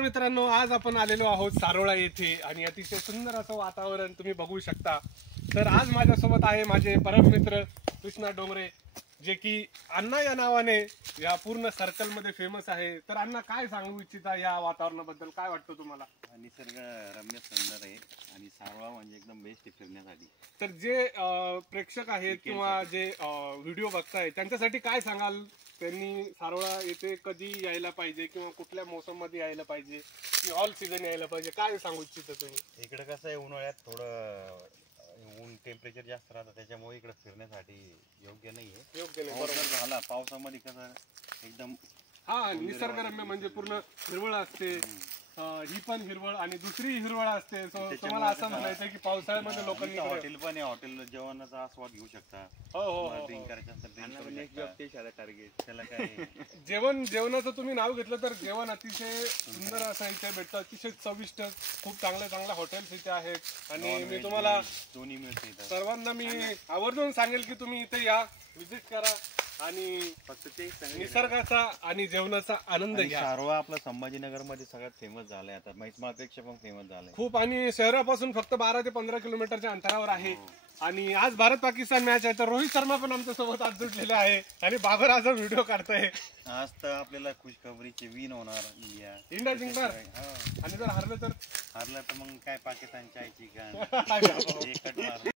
मित्रांनो, आज आपण आलेलो आहोत सारोळा येथे आणि अतिशय सुंदर असं वातावरण तुम्ही बघू शकता. तर आज माझ्यासोबत आहे माझे परम मित्र कृष्णा डोंगरे, जे की अण्णा या नावाने या पूर्ण सर्कल मध्ये फेमस आहे. तर अण्णा, काय सांगू इच्छिता या वातावरणाबद्दल? काय वाटतं तुम्हाला? निसर्ग रम्य सुंदर आहे आणि सारोळा म्हणजे एकदम बेस्ट आहे फिरण्यासाठी. तर जे प्रेक्षक आहेत किंवा जे व्हिडिओ बघताय त्यांच्यासाठी काय सांगाल? त्यांनी सारोळा येथे कधी यायला पाहिजे किंवा कुठल्या मोसम मध्ये यायला पाहिजे की ऑल सीझन यायला पाहिजे? काय सांगू इच्छिता तुम्ही? इकडे कसं आहे, उन्हाळ्यात थोडं ऊन टेम्परेचर जास्त राहतं, त्याच्यामुळे इकडे फिरण्यासाठी योग्य नाही आहे. योग्य नाही, पाऊस बरोबर. जर झाला, पावसामध्ये कसं एकदम हा, निसर्गरम्य म्हणजे पूर्ण हिरवळ असते. ही पण हिरवळ आणि दुसरी हिरवळ असते. तुम्हाला असं म्हणायचं की पावसाळ्यामध्ये लोकांनी हॉटेल पण आहे, हॉटेल जेवणाचा आस्वाद घेऊ शकता. ड्रिंक करायचं असेल ड्रिंक करू शकता. त्याला काय जेवणाचं तुम्ही नाव घेतलं तर जेवण अतिशय सुंदर असं इथे भेटतं, अतिशय चविष्ट. खूप चांगल्या हॉटेल्स इथे आहेत आणि मी तुम्हाला दोन्ही मिळते. सर्वांना मी आवर्जून सांगेल की तुम्ही इथे या, व्हिजिट करा आणि फक्त ते निसर्गाचा आणि जेवणाचा आनंद घ्या. सारोळा आपला संभाजीनगर मध्ये सगळ्यात फेमस झालाय, आता महिसमाळपेक्षा पण फेमस झालाय खूप. आणि शहरापासून फक्त 12 ते 15 किलोमीटरच्या अंतरावर आहे. आणि आज भारत पाकिस्तान मॅच आहे, तर रोहित शर्मा पण आमच्या सोबत आज जुडलेला आहे आणि बाबर आज व्हिडिओ काढतोय. आज तर आपल्याला खुशखबरीचे विन होणार इंडिया जिंकणार. आणि जर हरलं तर मग काय पाकिस्तानची आईची का